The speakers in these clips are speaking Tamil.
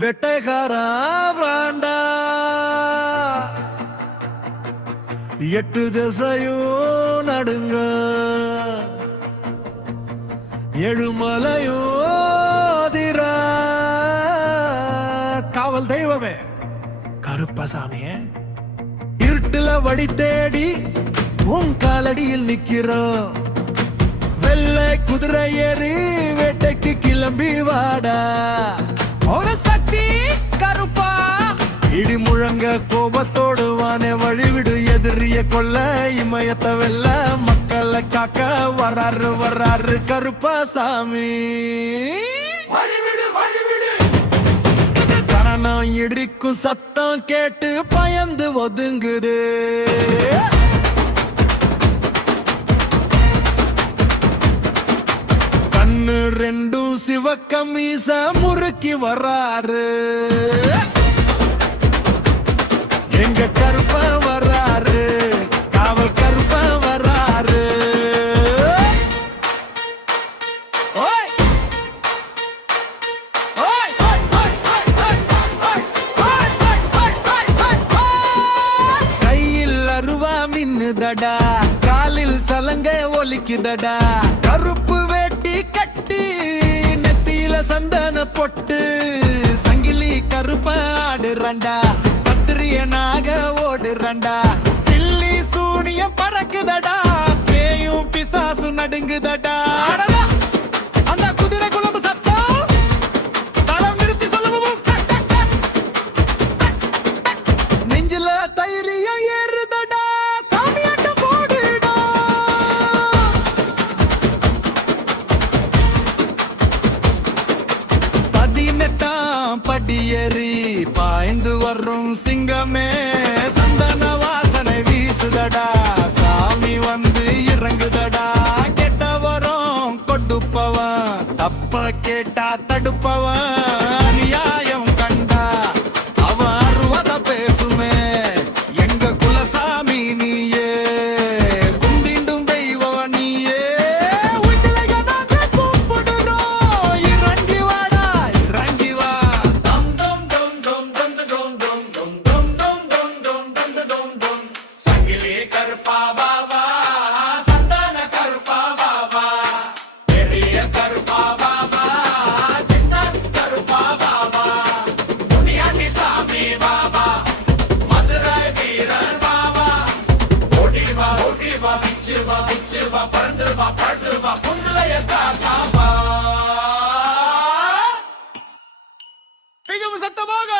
வெட்டைக்காரா பிராண்டா 8 திசையும் நடுங்க 7 மலையும் அதிர காவல் தெய்வமே கருப்பசாமியே இருட்டுல வழி தேடி உன் காலடியில் நிக்கிறோம் வெள்ளை குதிரை ஏறி வேட்டைக்கு கிளம்பி வாடா ஒரு சக்தி கருப்பா இடி முழங்க கோபத்தோடு வானே வழிவிடு எதிரிய கொல்ல இமயத்தை வெல்ல மக்களை காக்க வராரு கருப்பசாமி கரணம் இடிக்கும் சத்தம் கேட்டு பயந்து ஒதுங்குது கண்ணு ரெண்டும் சிவக்க மீச முறுக்கி வராரு எங்க கருப்ப வராரு காவல் கருப்ப வராரு கையில் அருவா மின்னுதடா காலில் சலங்க ஒலிக்குதடா கருப்பு வேட்டி கட்டி நெத்தியில சந்தன பொட்டு சங்கிலி கருப்ப ஆடுறண்டா சத்திரியனாக ஓடுறண்டா பில்லி சூனியம் பறக்குதடா பேயும் பிசாசு நடுங்குதடா அந்த குதிரை குழம்பு சத்தம் தடம் நிறுத்தி சொல்லவும் நெஞ்சில தைரியம் ஏறுதடா சாமியாட்டம் போடுடா பதினெட்டாம் படியேறி பாய்ந்து வரும் சிங்கமே சந்தன வாசனை வீசுதடா சாமி வந்து இறங்குதடா கெட்ட வரும் கொடுப்பவன் தப்ப கேட்டா தடுப்பவன் அநியாயம் கண்டா அவன் அருவத பேசுமே எங்க குலசாமி நீயே கும்பிண்டும் தெய்வம் நீயே உன்னிலைய நாங்க கூப்பிடுறோம் இறங்கி வாடா இறங்கி வா சங்கிலி கருப்பா பாபா சந்தன கருப்பா பாபா பெரிய கருப்பா பாபா சின்ன கருப்பா பாபா முனியாண்டி சாமி பாபா மதுரை வீரன் பாபா ஓடி வா பிச்சு வா பறந்து வா படுத்து வா புண்ணுலைய காப்பா மிகவும் சத்தமாக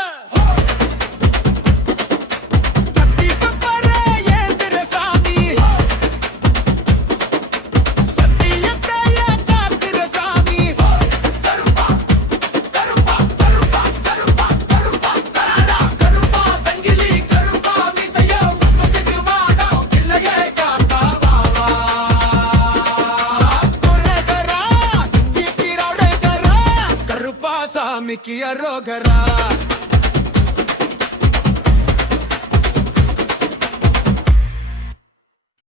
சாமிக்கு அரோகரா